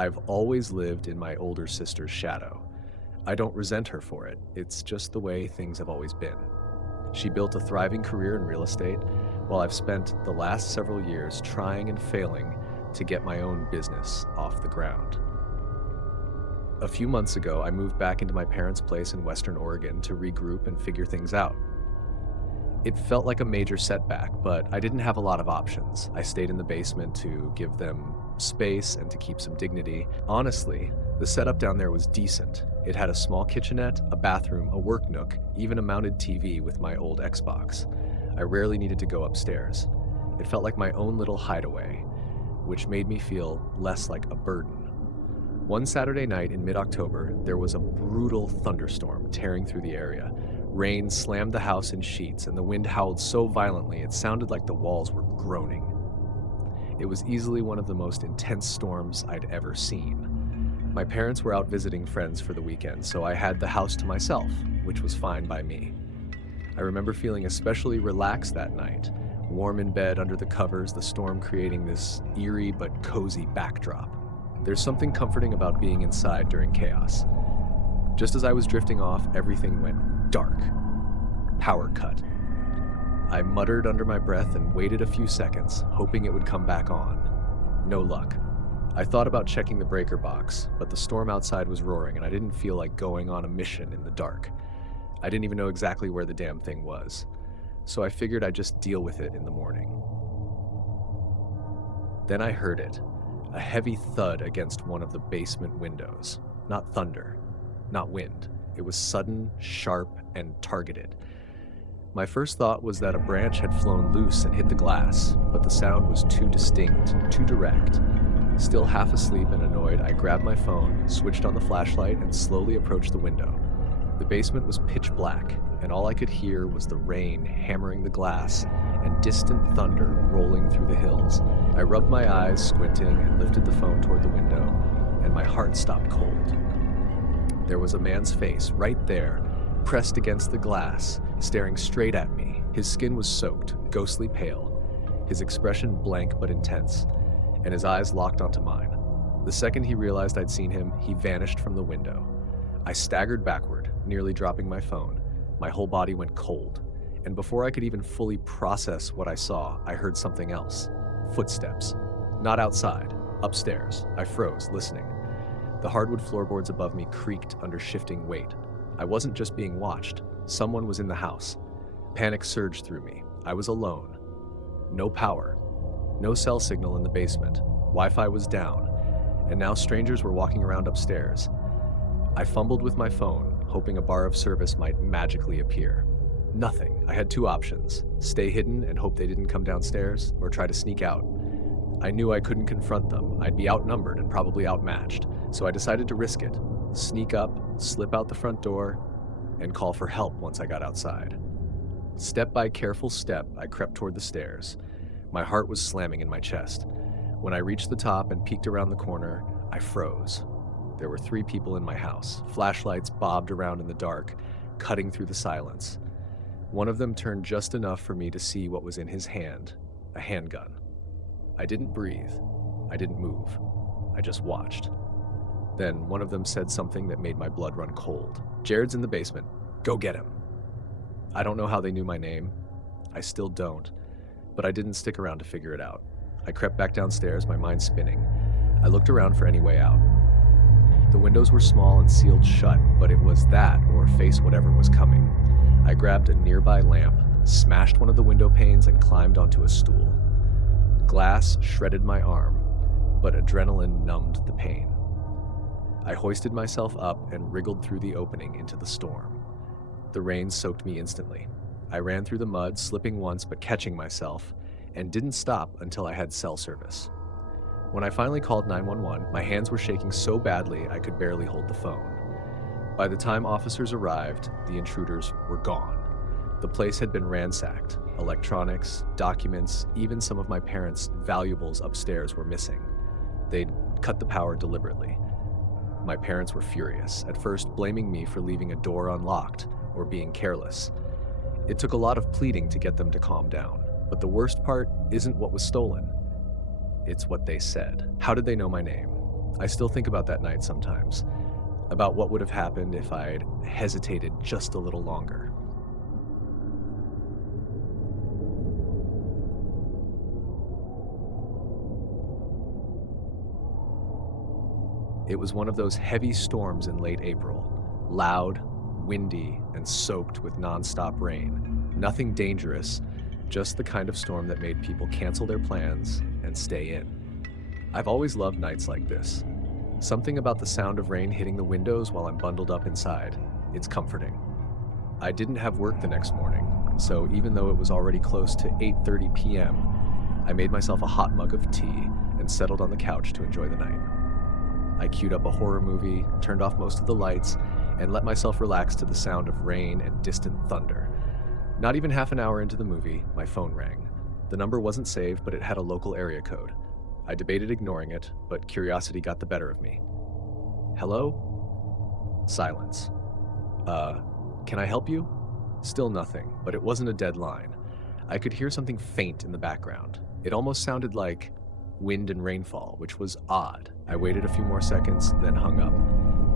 I've always lived in my older sister's shadow. I don't resent her for it, it's just the way things have always been. She built a thriving career in real estate, while I've spent the last several years trying and failing to get my own business off the ground. A few months ago, I moved back into my parents' place in Western Oregon to regroup and figure things out. It felt like a major setback, but I didn't have a lot of options. I stayed in the basement to give them space and to keep some dignity. Honestly, the setup down there was decent. It had a small kitchenette, a bathroom, a work nook, even a mounted TV with my old Xbox. I rarely needed to go upstairs. It felt like my own little hideaway, which made me feel less like a burden. One Saturday night in mid-October, there was a brutal thunderstorm tearing through the area. Rain slammed the house in sheets, and the wind howled so violently it sounded like the walls were groaning. It was easily one of the most intense storms I'd ever seen. My parents were out visiting friends for the weekend, so I had the house to myself, which was fine by me. I remember feeling especially relaxed that night, warm in bed under the covers, the storm creating this eerie but cozy backdrop. There's something comforting about being inside during chaos. Just as I was drifting off, everything went dark. Power cut. I muttered under my breath and waited a few seconds, hoping it would come back on. No luck. I thought about checking the breaker box, but the storm outside was roaring and I didn't feel like going on a mission in the dark. I didn't even know exactly where the damn thing was, so I figured I'd just deal with it in the morning. Then I heard it, a heavy thud against one of the basement windows. Not thunder, not wind. It was sudden, sharp, and targeted. My first thought was that a branch had flown loose and hit the glass, but the sound was too distinct, too direct. Still half asleep and annoyed, I grabbed my phone, switched on the flashlight, and slowly approached the window. The basement was pitch black, and all I could hear was the rain hammering the glass and distant thunder rolling through the hills. I rubbed my eyes, squinting, and lifted the phone toward the window, and my heart stopped cold. There was a man's face right there, pressed against the glass, staring straight at me. His skin was soaked, ghostly pale, his expression blank but intense, and his eyes locked onto mine. The second he realized I'd seen him, he vanished from the window. I staggered backward, nearly dropping my phone. My whole body went cold, and before I could even fully process what I saw, I heard something else. Footsteps. Not outside, upstairs. I froze, listening. The hardwood floorboards above me creaked under shifting weight. I wasn't just being watched. Someone was in the house. Panic surged through me. I was alone. No power. No cell signal in the basement. Wi-Fi was down. And now strangers were walking around upstairs. I fumbled with my phone, hoping a bar of service might magically appear. Nothing. I had two options. Stay hidden and hope they didn't come downstairs, or try to sneak out. I knew I couldn't confront them. I'd be outnumbered and probably outmatched. So I decided to risk it. Sneak up, slip out the front door, and call for help once I got outside. Step by careful step, I crept toward the stairs. My heart was slamming in my chest. When I reached the top and peeked around the corner, I froze. There were 3 people in my house. Flashlights bobbed around in the dark, cutting through the silence. One of them turned just enough for me to see what was in his hand, a handgun. I didn't breathe. I didn't move. I just watched. Then one of them said something that made my blood run cold. "Jared's in the basement. Go get him." I don't know how they knew my name. I still don't. But I didn't stick around to figure it out. I crept back downstairs, my mind spinning. I looked around for any way out. The windows were small and sealed shut, but it was that or face whatever was coming. I grabbed a nearby lamp, smashed one of the window panes, and climbed onto a stool. Glass shredded my arm, but adrenaline numbed the pain. I hoisted myself up and wriggled through the opening into the storm. The rain soaked me instantly. I ran through the mud, slipping once but catching myself, and didn't stop until I had cell service. When I finally called 911, my hands were shaking so badly I could barely hold the phone. By the time officers arrived, the intruders were gone. The place had been ransacked. Electronics, documents, even some of my parents' valuables upstairs were missing. They'd cut the power deliberately. My parents were furious, at first blaming me for leaving a door unlocked or being careless. It took a lot of pleading to get them to calm down, but the worst part isn't what was stolen. It's what they said. How did they know my name? I still think about that night sometimes, about what would have happened if I'd hesitated just a little longer. It was one of those heavy storms in late April, loud, windy, and soaked with nonstop rain. Nothing dangerous, just the kind of storm that made people cancel their plans and stay in. I've always loved nights like this. Something about the sound of rain hitting the windows while I'm bundled up inside. It's comforting. I didn't have work the next morning, so even though it was already close to 8:30 p.m., I made myself a hot mug of tea and settled on the couch to enjoy the night. I queued up a horror movie, turned off most of the lights, and let myself relax to the sound of rain and distant thunder. Not even half an hour into the movie, my phone rang. The number wasn't saved, but it had a local area code. I debated ignoring it, but curiosity got the better of me. Hello? Silence. Can I help you? Still nothing, but it wasn't a dead line. I could hear something faint in the background. It almost sounded like wind and rainfall, which was odd. I waited a few more seconds, then hung up.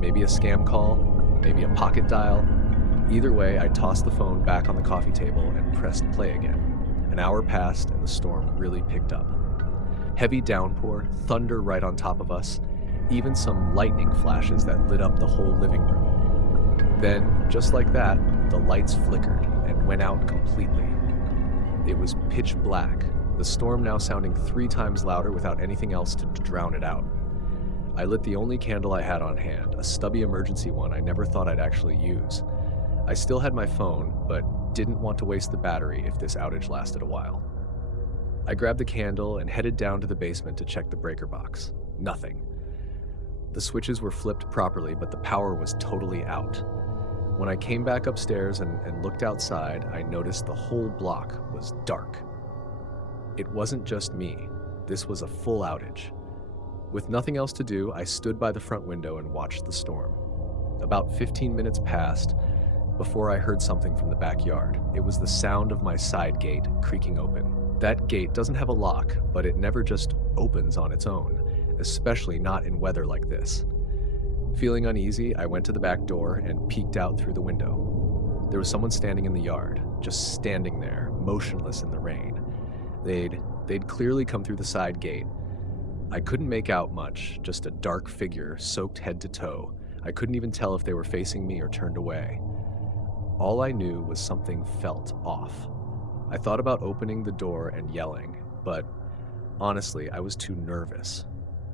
Maybe a scam call, maybe a pocket dial. Either way, I tossed the phone back on the coffee table and pressed play again. An hour passed and the storm really picked up. Heavy downpour, thunder right on top of us, even some lightning flashes that lit up the whole living room. Then, just like that, the lights flickered and went out completely. It was pitch black, the storm now sounding 3 times louder without anything else to drown it out. I lit the only candle I had on hand, a stubby emergency one I never thought I'd actually use. I still had my phone, but didn't want to waste the battery if this outage lasted a while. I grabbed the candle and headed down to the basement to check the breaker box. Nothing. The switches were flipped properly, but the power was totally out. When I came back upstairs and looked outside, I noticed the whole block was dark. It wasn't just me. This was a full outage. With nothing else to do, I stood by the front window and watched the storm. About 15 minutes passed before I heard something from the backyard. It was the sound of my side gate creaking open. That gate doesn't have a lock, but it never just opens on its own, especially not in weather like this. Feeling uneasy, I went to the back door and peeked out through the window. There was someone standing in the yard, just standing there, motionless in the rain. They'd clearly come through the side gate. I couldn't make out much, just a dark figure soaked head to toe. I couldn't even tell if they were facing me or turned away. All I knew was something felt off. I thought about opening the door and yelling, but honestly, I was too nervous.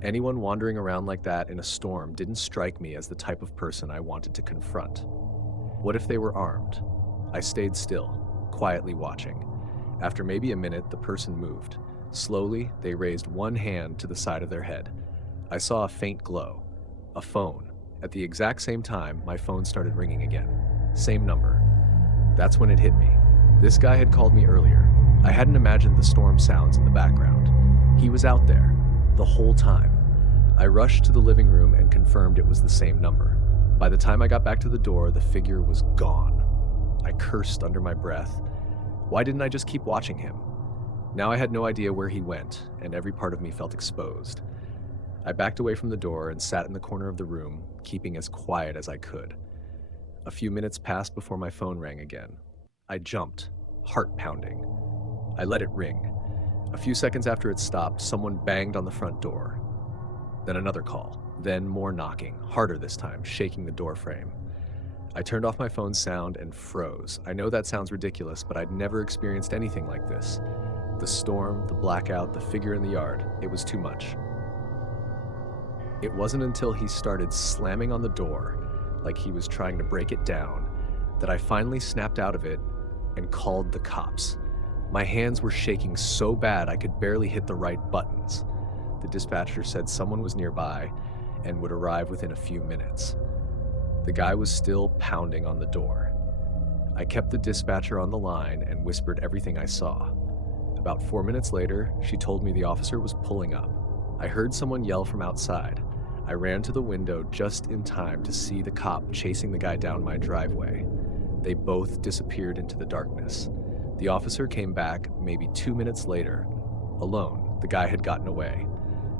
Anyone wandering around like that in a storm didn't strike me as the type of person I wanted to confront. What if they were armed? I stayed still, quietly watching. After maybe a minute, the person moved. Slowly, they raised one hand to the side of their head. I saw a faint glow. A phone. At the exact same time, my phone started ringing again. Same number. That's when it hit me. This guy had called me earlier. I hadn't imagined the storm sounds in the background. He was out there, the whole time. I rushed to the living room and confirmed it was the same number. By the time I got back to the door, the figure was gone. I cursed under my breath. Why didn't I just keep watching him? Now I had no idea where he went, and every part of me felt exposed. I backed away from the door and sat in the corner of the room, keeping as quiet as I could. A few minutes passed before my phone rang again. I jumped, heart pounding. I let it ring. A few seconds after it stopped, someone banged on the front door. Then another call. Then more knocking, harder this time, shaking the door frame. I turned off my phone's sound and froze. I know that sounds ridiculous, but I'd never experienced anything like this. The storm, the blackout, the figure in the yard, it was too much. It wasn't until he started slamming on the door, like he was trying to break it down, that I finally snapped out of it and called the cops. My hands were shaking so bad I could barely hit the right buttons. The dispatcher said someone was nearby and would arrive within a few minutes. The guy was still pounding on the door. I kept the dispatcher on the line and whispered everything I saw. About 4 minutes later, she told me the officer was pulling up. I heard someone yell from outside. I ran to the window just in time to see the cop chasing the guy down my driveway. They both disappeared into the darkness. The officer came back maybe 2 minutes later. Alone, the guy had gotten away.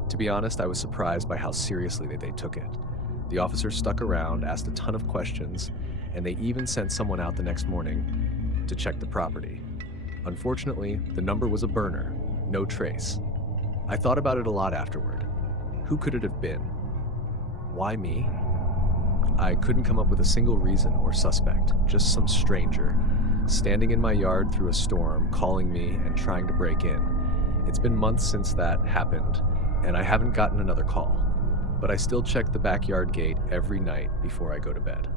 To be honest, I was surprised by how seriously they took it. The officers stuck around, asked a ton of questions, and they even sent someone out the next morning to check the property. Unfortunately, the number was a burner, no trace. I thought about it a lot afterward. Who could it have been? Why me? I couldn't come up with a single reason or suspect, just some stranger, standing in my yard through a storm, calling me and trying to break in. It's been months since that happened, and I haven't gotten another call, but I still check the backyard gate every night before I go to bed.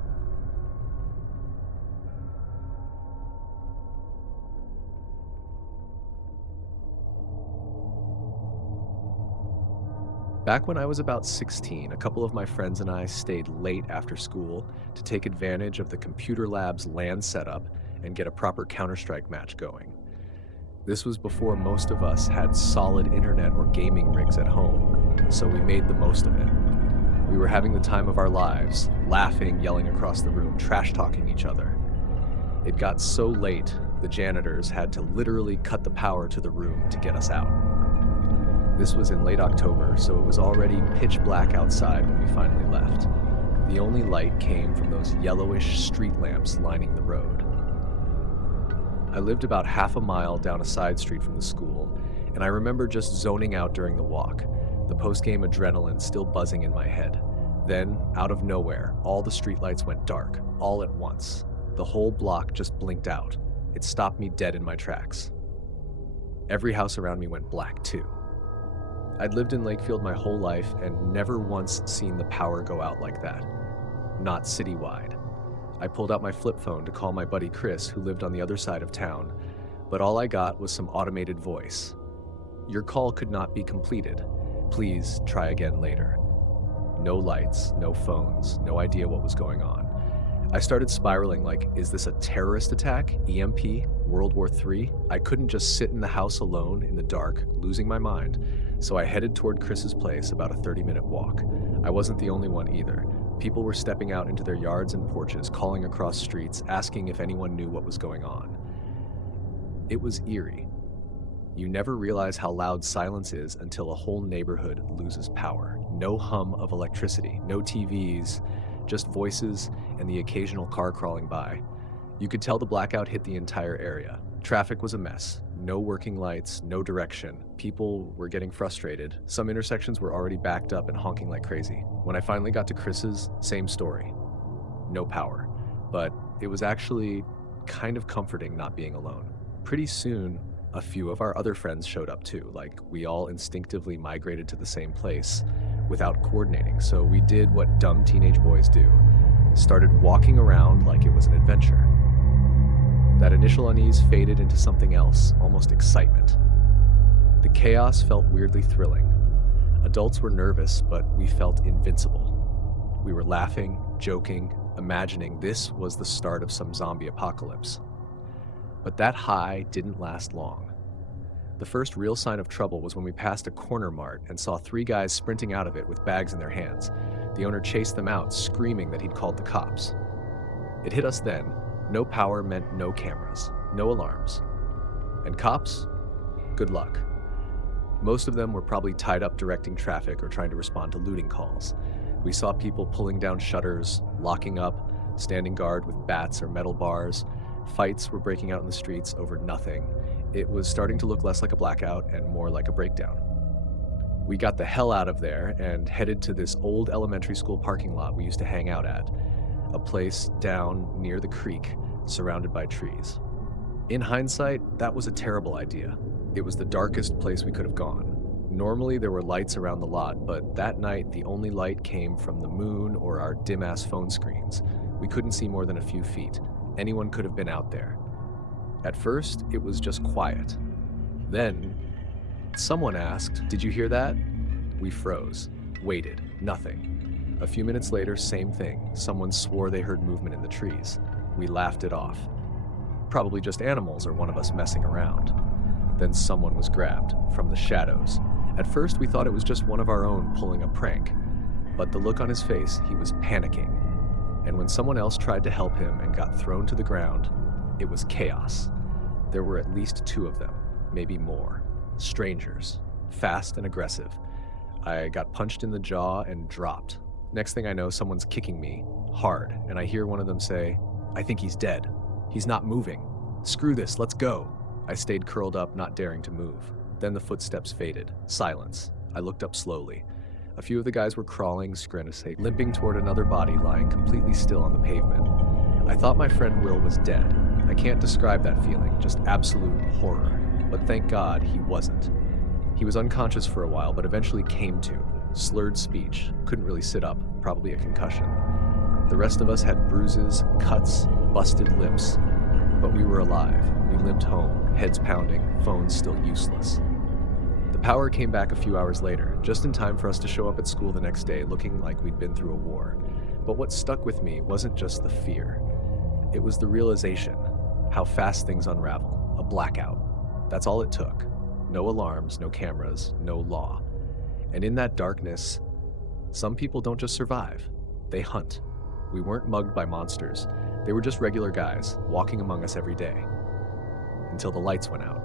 Back when I was about 16, a couple of my friends and I stayed late after school to take advantage of the computer lab's LAN setup and get a proper Counter-Strike match going. This was before most of us had solid internet or gaming rigs at home, so we made the most of it. We were having the time of our lives, laughing, yelling across the room, trash-talking each other. It got so late, the janitors had to literally cut the power to the room to get us out. This was in late October, so it was already pitch black outside when we finally left. The only light came from those yellowish street lamps lining the road. I lived about half a mile down a side street from the school, and I remember just zoning out during the walk, the post-game adrenaline still buzzing in my head. Then, out of nowhere, all the streetlights went dark, all at once. The whole block just blinked out. It stopped me dead in my tracks. Every house around me went black, too. I'd lived in Lakefield my whole life and never once seen the power go out like that. Not citywide. I pulled out my flip phone to call my buddy Chris, who lived on the other side of town, but all I got was some automated voice. Your call could not be completed. Please try again later. No lights, no phones, no idea what was going on. I started spiraling like, is this a terrorist attack? EMP? World War III? I couldn't just sit in the house alone in the dark, losing my mind, so I headed toward Chris's place, about a 30-minute walk. I wasn't the only one either. People were stepping out into their yards and porches, calling across streets, asking if anyone knew what was going on. It was eerie. You never realize how loud silence is until a whole neighborhood loses power. No hum of electricity, no TVs, just voices and the occasional car crawling by. You could tell the blackout hit the entire area. Traffic was a mess. No working lights, no direction. People were getting frustrated. Some intersections were already backed up and honking like crazy. When I finally got to Chris's, same story. No power. But it was actually kind of comforting not being alone. Pretty soon, a few of our other friends showed up too. Like, we all instinctively migrated to the same place without coordinating. So we did what dumb teenage boys do. Started walking around like it was an adventure. That initial unease faded into something else, almost excitement. The chaos felt weirdly thrilling. Adults were nervous, but we felt invincible. We were laughing, joking, imagining this was the start of some zombie apocalypse. But that high didn't last long. The first real sign of trouble was when we passed a corner mart and saw 3 guys sprinting out of it with bags in their hands. The owner chased them out, screaming that he'd called the cops. It hit us then. No power meant no cameras, no alarms. And cops? Good luck. Most of them were probably tied up directing traffic or trying to respond to looting calls. We saw people pulling down shutters, locking up, standing guard with bats or metal bars. Fights were breaking out in the streets over nothing. It was starting to look less like a blackout and more like a breakdown. We got the hell out of there and headed to this old elementary school parking lot we used to hang out at, a place down near the creek, surrounded by trees. In hindsight, that was a terrible idea. It was the darkest place we could have gone. Normally there were lights around the lot, but that night the only light came from the moon or our dim-ass phone screens. We couldn't see more than a few feet. Anyone could have been out there. At first, it was just quiet. Then, someone asked, "Did you hear that?" We froze, waited, nothing. A few minutes later, same thing. Someone swore they heard movement in the trees. We laughed it off. Probably just animals or one of us messing around. Then someone was grabbed from the shadows. At first, we thought it was just one of our own pulling a prank, but the look on his face, he was panicking. And when someone else tried to help him and got thrown to the ground, it was chaos. There were at least 2 of them, maybe more. Strangers, fast and aggressive. I got punched in the jaw and dropped. Next thing I know, someone's kicking me hard, and I hear one of them say, "I think he's dead. He's not moving. Screw this, let's go." I stayed curled up, not daring to move. Then the footsteps faded. Silence. I looked up slowly. A few of the guys were crawling, limping toward another body lying completely still on the pavement. I thought my friend Will was dead. I can't describe that feeling, just absolute horror. But thank God he wasn't. He was unconscious for a while, but eventually came to. Slurred speech, couldn't really sit up, probably a concussion. The rest of us had bruises, cuts, busted lips, but we were alive. We limped home, heads pounding, phones still useless. The power came back a few hours later, just in time for us to show up at school the next day looking like we'd been through a war. But what stuck with me wasn't just the fear. It was the realization, how fast things unravel. A blackout. That's all it took. No alarms, no cameras, no law. And in that darkness, some people don't just survive, they hunt. We weren't mugged by monsters. They were just regular guys, walking among us every day. Until the lights went out.